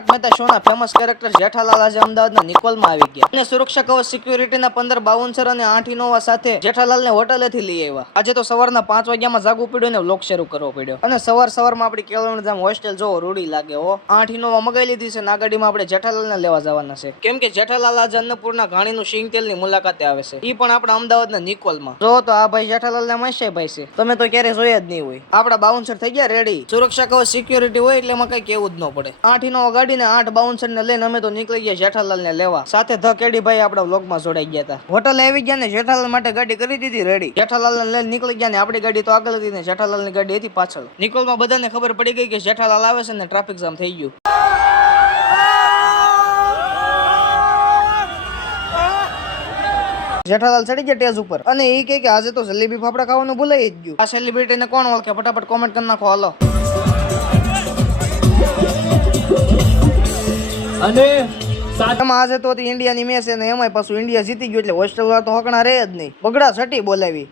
Tarak Mehta show ના famous character Jethalal આજે અમદાવાદના નિકોલમાં આવી ગયા અને સુરક્ષા કવચ સિક્યુરિટીના 15 બાઉન્સર અને 8 ઇનોવા સાથે જેઠાલાલને હોટલેથી લઈ આવ્યા. આજે તો સવારના 5 વાગ્યામાં જાગવું પડ્યું ને વ્લોગ શરૂ કરવો પડ્યો. અને સવારમાં આપણી કેળવણીધામ હોસ્ટેલ જોવો રૂડી લાગે હો. 8 ઇનોવા મગાવી લીધી છે. આ ગાડીમાં આપણે જેઠાલાલને લેવા જવાના છે. કેમ કે જેઠાલાલ આજે અન્નપૂર્ણા ઘાણીનું સિંગ તેલની મુલાકાતે આવે છે. ઈ પણ આપણા અમદાવાદના નિકોલમાં. જો તો આ ભાઈ જેઠાલાલના માસી ભાઈ છે. તમે તો ક્યારે જોયા જ નહીં હોય. આપણા બાઉન્સર થઈ ગયા રેડી. સુરક્ષા કવચ સિક્યુરિટી હોય એટલે એમાં કઈ કેવું જ ન પડે. 8 ઇનોવા ગાડીને 8 બાઉન્સર ને લઈને અમે તો નીકળી ગયા જેઠાલાલ ને લેવા. સાથે ધ કેડી ભાઈ આપણા વ્લોગમાં જોડાઈ ગયા હતા. હોટલ આવી ગયા ને જેઠાલાલ માટે ગાડી કરી દીધી રેડી. જેઠાલાલ ને લઈને નીકળી ગયા ને આપણી ગાડી તો આગળ હતી ને જેઠાલાલ ની ગાડી હતી પાછળ. નિકોલમાં બધાને ખબર પડી ગઈ કે જેઠાલાલ આવે છે ને ટ્રાફિક જામ થઈ ગયું. જેઠાલાલ ચડી ગયા ટેજ ઉપર અને એ કહે કે આજે તો જલેબી ફાફડા ખાવાનું ભૂલાઈ જ ગયું. આ સેલિબ્રિટીને કોણ ઓળખે? ફટાફટ કોમેન્ટ કરી નાખો હાલો. અને સાથમાં આજે તો ઇન્ડિયાની મેચ છે ને એમાંય પાછું ઇન્ડિયા જીતી ગયું એટલે હોસ્ટેલ વાળા તો હકણા રહે જ નહીં. બગડા છટી બોલાવી.